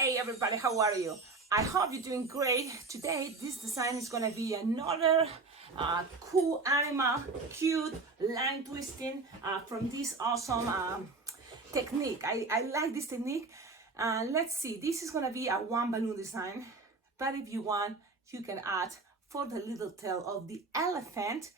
Hey everybody, how are you? I hope you're doing great. Today this design is gonna be another cool animal, cute line twisting from this awesome technique. I like this technique. Let's see, this is gonna be a one balloon design, but if you want, you can add for the little tail of the elephant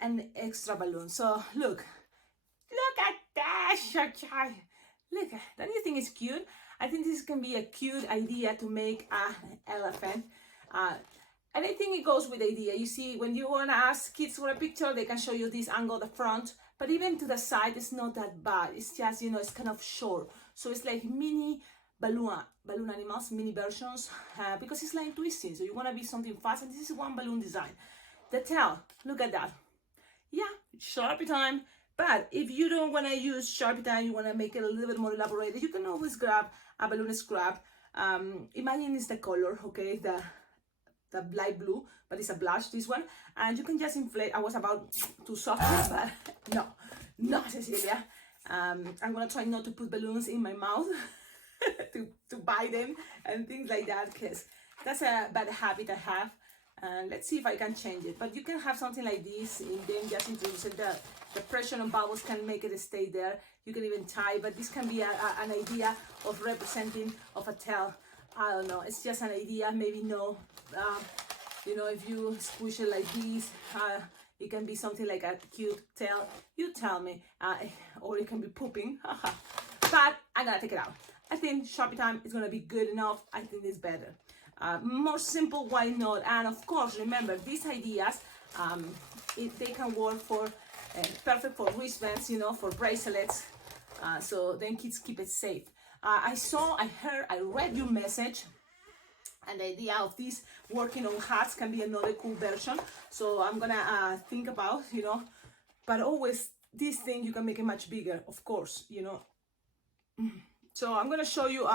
an extra balloon. So look at that, Shachai. Look, don't you think it's cute? I think this can be a cute idea to make an elephant. And I think it goes with the idea. You see, when you want to ask kids for a picture, they can show you this angle, the front, but even to the side, it's not that bad. It's just, it's kind of short. So it's like mini balloon animals, mini versions, because it's line twisting. So you want to be something fast, and this is one balloon design. The tail, look at that. Yeah, Sharpie time. But if you don't want to use Sharpie time, you want to make it a little bit more elaborated, you can always grab a balloon scrap. Imagine it's the color, okay, the light blue, but it's a blush, this one. And you can just inflate. I was about to soften, but no, Cecilia. I'm going to try not to put balloons in my mouth to bite them and things like that, because that's a bad habit I have. Let's see if I can change it, but you can have something like this and then just introduce it. The pressure on bubbles can make it stay there. You can even tie, but this can be an idea of representing of a tail. I don't know, it's just an idea, maybe no. If you squish it like this, it can be something like a cute tail. You tell me, or it can be pooping, but I'm gonna take it out. I think Sharpie time is gonna be good enough. I think it's better. More simple, why not? And of course, remember, these ideas, they can work for perfect for wristbands, for bracelets, so then kids keep it safe. I read your message, and the idea of this working on hats can be another cool version. So I'm gonna think about, but always this thing you can make it much bigger, of course, So I'm gonna show you.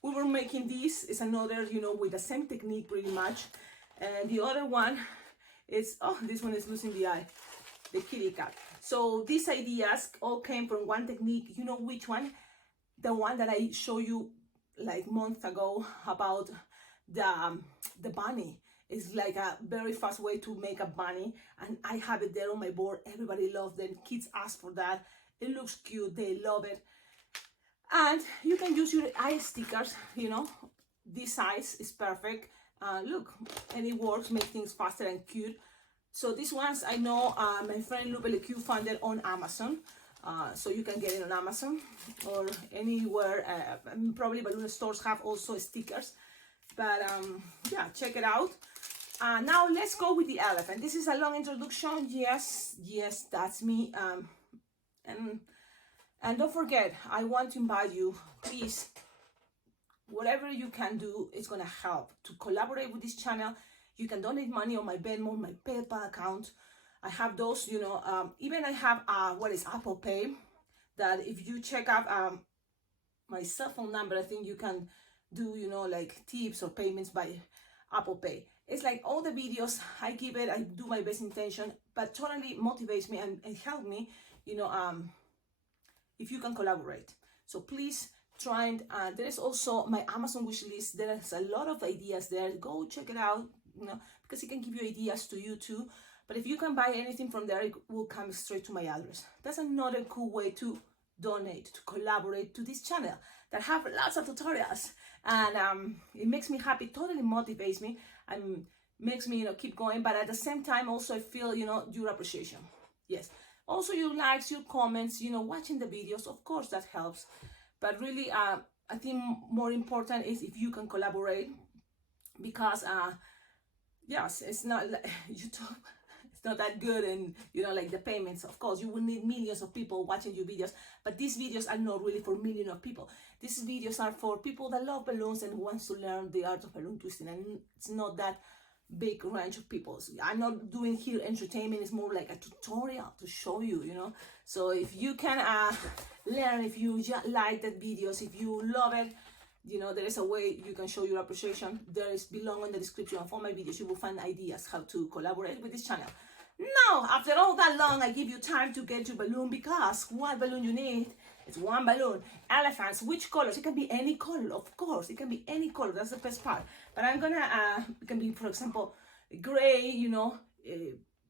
We were making this, is another, with the same technique pretty much. And the other one is, this one is losing the eye, the kitty cat. So these ideas all came from one technique. You know which one? The one that I showed you like months ago about the bunny. It's like a very fast way to make a bunny. And I have it there on my board. Everybody loves them. Kids ask for that. It looks cute. They love it. And you can use your eye stickers, this size is perfect. Look, and it works, make things faster and cute. So these ones, I know my friend Lupeleq found it on Amazon. So you can get it on Amazon or anywhere. Probably balloon stores have also stickers. But yeah, check it out. Now let's go with the elephant. This is a long introduction. Yes, that's me. And don't forget, I want to invite you, please, whatever you can do is going to help to collaborate with this channel. You can donate money on my Venmo, my PayPal account. I have those, even I have, Apple Pay, that if you check out my cell phone number, I think you can do, like tips or payments by Apple Pay. It's like all the videos I give it, I do my best intention, but totally motivates me and help me, if you can collaborate. So please try, and there is also my Amazon wish list. There's a lot of ideas there. Go check it out, because it can give you ideas to you too. But if you can buy anything from there, it will come straight to my address. That's another cool way to donate, to collaborate to this channel that have lots of tutorials. And it makes me happy, totally motivates me, and makes me, keep going. But at the same time, also I feel, your appreciation. Yes. Also, your likes, your comments, watching the videos, of course, that helps. But really, I think more important is if you can collaborate, because, yes, it's not like YouTube, it's not that good, and, like the payments, of course, you will need millions of people watching your videos, but these videos are not really for millions of people. These videos are for people that love balloons and wants to learn the art of balloon twisting, and it's not that big range of people. So I'm not doing here entertainment, it's more like a tutorial to show you, so if you can learn, if you like that videos, if you love it, there is a way you can show your appreciation. There is below in the description of all my videos, you will find ideas how to collaborate with this channel. Now, after all that long, I give you time to get your balloon, because what balloon you need is one balloon. Elephants, which colors? It can be any color, of course. It can be any color. That's the best part. But I'm gonna, it can be, for example, gray, you know,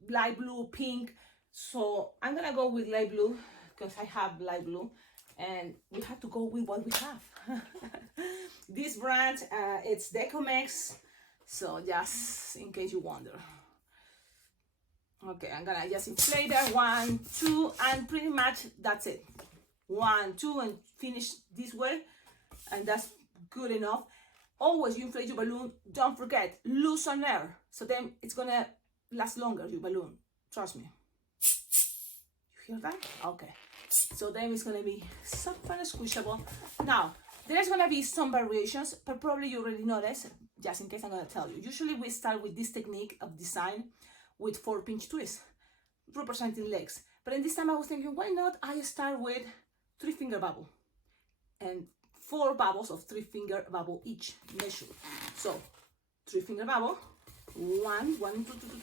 light blue, pink. So I'm gonna go with light blue because I have light blue, and we have to go with what we have. This brand, it's Decomex. So just in case you wonder. Okay, I'm gonna just inflate that 1, 2, and pretty much that's it. 1, 2, and finish this way, and that's good enough. Always you inflate your balloon, don't forget, loosen air, so then it's gonna last longer, your balloon, trust me. You hear that? Okay, so then it's gonna be soft and squishable. Now, there's gonna be some variations, but probably you already know this, just in case I'm gonna tell you. Usually we start with this technique of design with 4-pinch twist, representing legs. But in this time I was thinking, why not I start with 3-finger bubble, and 4 bubbles of 3-finger bubble each measure. So 3-finger bubble, 1,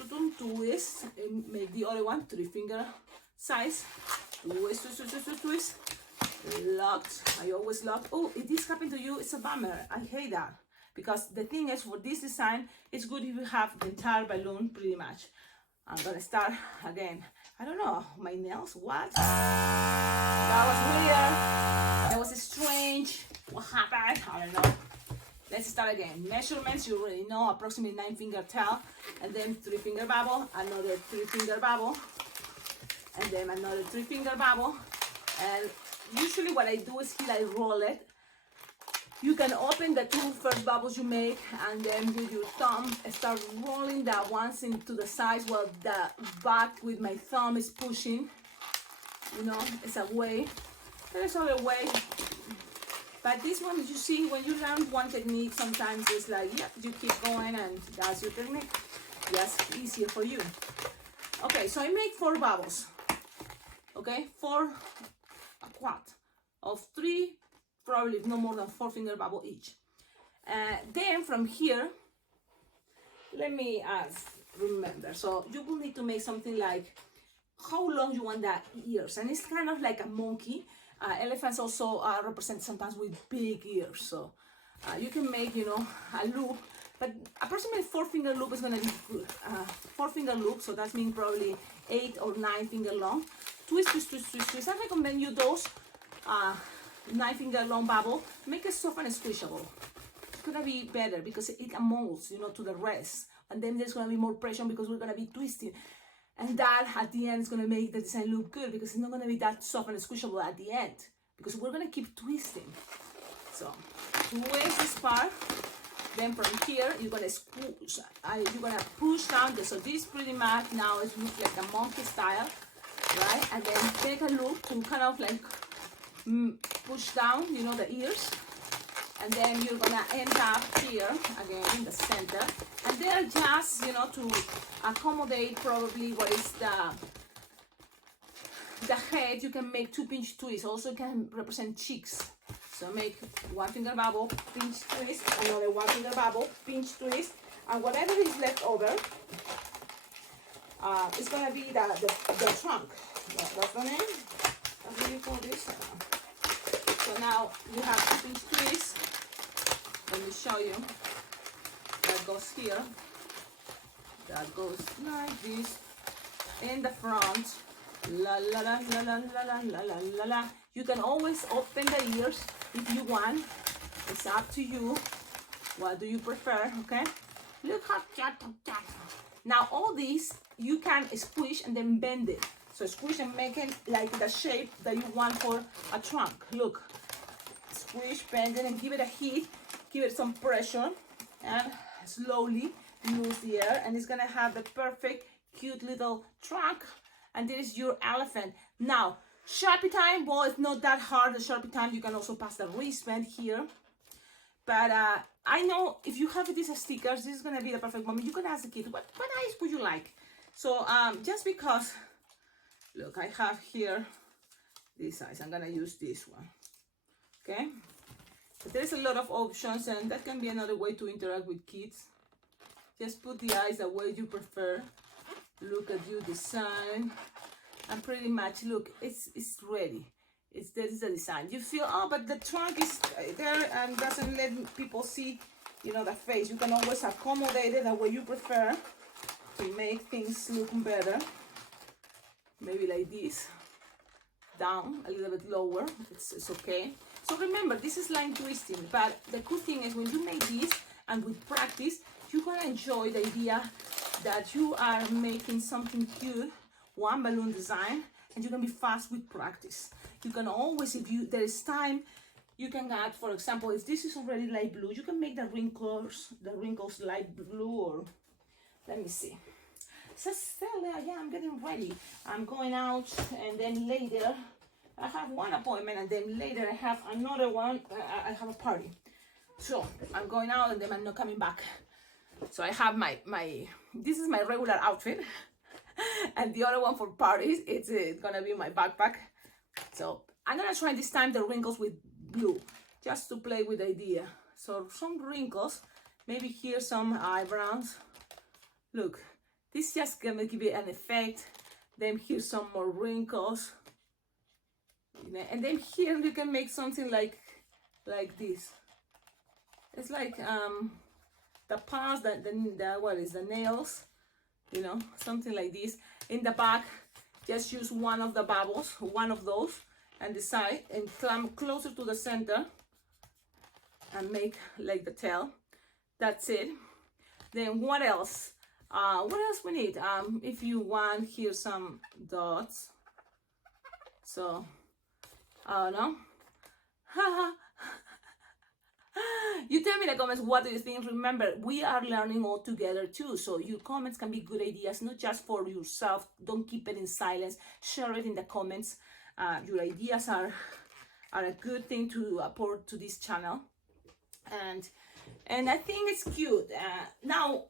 2, twist, and make the other one 3-finger size, twist, locked. I always lock. Oh, if this happened to you, it's a bummer. I hate that, because the thing is, for this design, it's good if you have the entire balloon pretty much. I'm gonna start again. I don't know, my nails, what? That was weird. That was strange. What happened? I don't know. Let's start again. Measurements, you already know, approximately 9-finger tail, and then 3-finger bubble, another 3-finger bubble, and then another 3-finger bubble. And usually what I do is here I roll it. You can open the 2 first bubbles you make, and then with your thumb start rolling that ones into the sides while the back with my thumb is pushing. You know, it's a way. There's other way. But this one, you see, when you learn one technique, sometimes it's like, yeah, you keep going and that's your technique. Just easier for you. Okay, so I make 4 bubbles. Okay, 4, a quad of 3, probably no more than 4-finger bubble each. Then from here, let me remember. So you will need to make something like how long you want that ears, and it's kind of like a monkey. Elephants also represent sometimes with big ears, so you can make, you know, a loop, but approximately 4-finger loop is gonna be good. 4-finger loop, so that means probably 8 or 9 finger long. Twist, twist, twist, twist, twist. I recommend you those 9-finger long bubble. Make it soft and squishable. It's gonna be better because it molds, you know, to the rest, and then there's gonna be more pressure because we're gonna be twisting, and that at the end is gonna make the design look good, because it's not gonna be that soft and squishable at the end because we're gonna keep twisting. So twist this part, then from here you're gonna squeeze, you're gonna push down this. So this pretty much now is look like a monkey style, right? And then take a loop to kind of like push down, you know, the ears, and then you're gonna end up here again in the center, and they're just, you know, to accommodate probably what is the head. You can make 2-pinch twists. Also can represent cheeks. So make 1-finger bubble, pinch twist, another 1-finger bubble, pinch twist, and whatever is left over, it's gonna be the trunk. That's the name. What do you call this? So now you have 2-pinch twist. Let me show you. That goes here. That goes like this. In the front. La la la la la la la la la la. You can always open the ears if you want. It's up to you. What do you prefer? Okay. Look how cute. Now all these you can squish and then bend it. So squish and make it like the shape that you want for a trunk. Look. Squish, bend it, and give it a heat. Give it some pressure, and slowly lose the air, and it's gonna have the perfect, cute little trunk. And this is your elephant. Now, Sharpie time. Well, it's not that hard. The Sharpie time. You can also pass the wristband here. But I know if you have these stickers, this is gonna be the perfect moment. You can ask the kid, what eyes would you like? So just because, look, I have here this size. I'm gonna use this one. Okay, but there's a lot of options, and that can be another way to interact with kids. Just put the eyes the way you prefer. look at your design, and pretty much look, it's ready. That is the design. You feel, oh, but the trunk is there and doesn't let people see, you know, the face. You can always accommodate it the way you prefer to make things look better. Maybe like this, down a little bit lower. It's okay. So remember, this is line twisting, but the cool thing is when you make this and with practice, you're gonna enjoy the idea that you are making something cute, one balloon design, and you're gonna be fast with practice. You can always, if there is time, you can add, for example, if this is already light blue, you can make the wrinkles light blue, or let me see. It says still there, yeah, I'm getting ready. I'm going out, and then later I have one appointment, and then later I have another one. I have a party. So I'm going out, and then I'm not coming back. So I have this is my regular outfit. And the other one for parties, it's gonna be my backpack. So I'm gonna try this time the wrinkles with blue, just to play with the idea. So some wrinkles, maybe here some eyebrows. Look, this is just gonna give it an effect. Then here's some more wrinkles. And then here you can make something like this. It's like the paws, what is the nails, you know, something like this. In the back, just use one of the bubbles, one of those, and decide and climb closer to the center and make like the tail. That's it. Then what else? What else we need? If you want, here's some dots. So, I don't know. You tell me in the comments, what do you think? Remember, we are learning all together too. So your comments can be good ideas, not just for yourself. Don't keep it in silence. Share it in the comments. Your ideas are a good thing to apport to this channel. And I think it's cute. Now,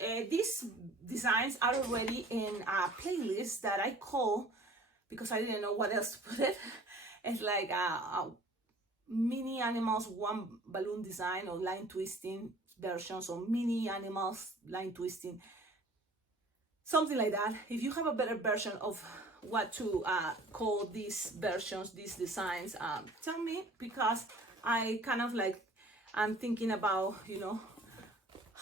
these designs are already in a playlist that I call, because I didn't know what else to put it. It's like a mini animals one balloon design, or line twisting versions, or mini animals line twisting, something like that. If you have a better version of what to call these versions, these designs, tell me, because I kind of like, I'm thinking about, you know,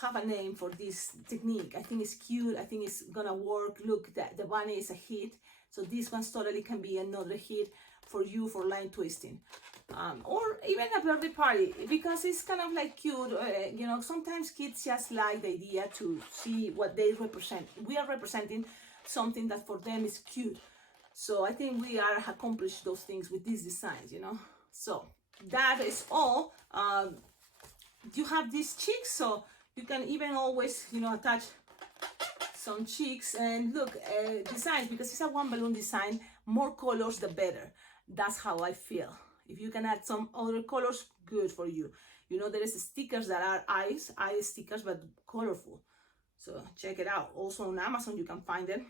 have a name for this technique. I think it's cute. I think it's gonna work. Look, the bunny is a hit, so this one totally can be another hit for you for line twisting. Or even a birthday party, because it's kind of like cute. You know, sometimes kids just like the idea to see what they represent. We are representing something that for them is cute. So I think we are accomplished those things with these designs, you know. So that is all. You have these cheeks, so you can even always, you know, attach some cheeks. And look, designs, because it's a one balloon design, more colors the better. That's how I feel. If you can add some other colors, good for you. You know, there is stickers that are eye stickers, but colorful. So check it out. Also on Amazon, you can find it.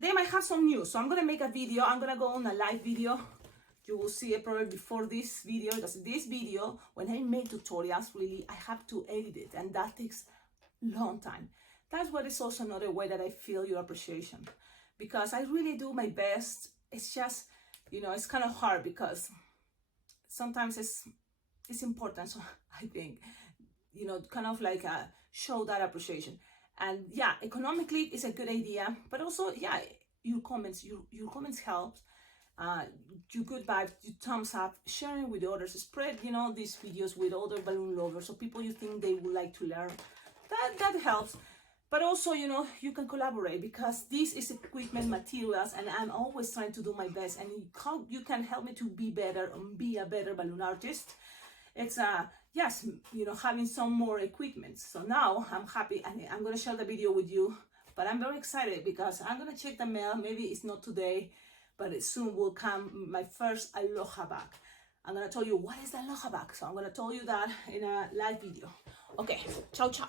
They might have some news. So I'm going to make a video. I'm going to go on a live video. You will see it probably before this video, because this video, when I make tutorials, really, I have to edit it. And that takes a long time. That's what is also another way that I feel your appreciation. Because I really do my best. It's just, you know, it's kind of hard, because sometimes it's important. So I think, you know, kind of like show that appreciation. And yeah, economically it's a good idea, but also, yeah, your comments help. Your good vibes, your thumbs up, sharing with others, spread, you know, these videos with other balloon lovers, so people you think they would like to learn. That helps. But also, you know, you can collaborate, because this is equipment materials, and I'm always trying to do my best. And how you can help me to be better and be a better balloon artist. It's yes, you know, having some more equipment. So now I'm happy, and I'm gonna share the video with you. But I'm very excited, because I'm gonna check the mail. Maybe it's not today, but it soon will come my first Aloha bag. I'm gonna tell you what is the Aloha bag. So I'm gonna tell you that in a live video. Okay, ciao ciao.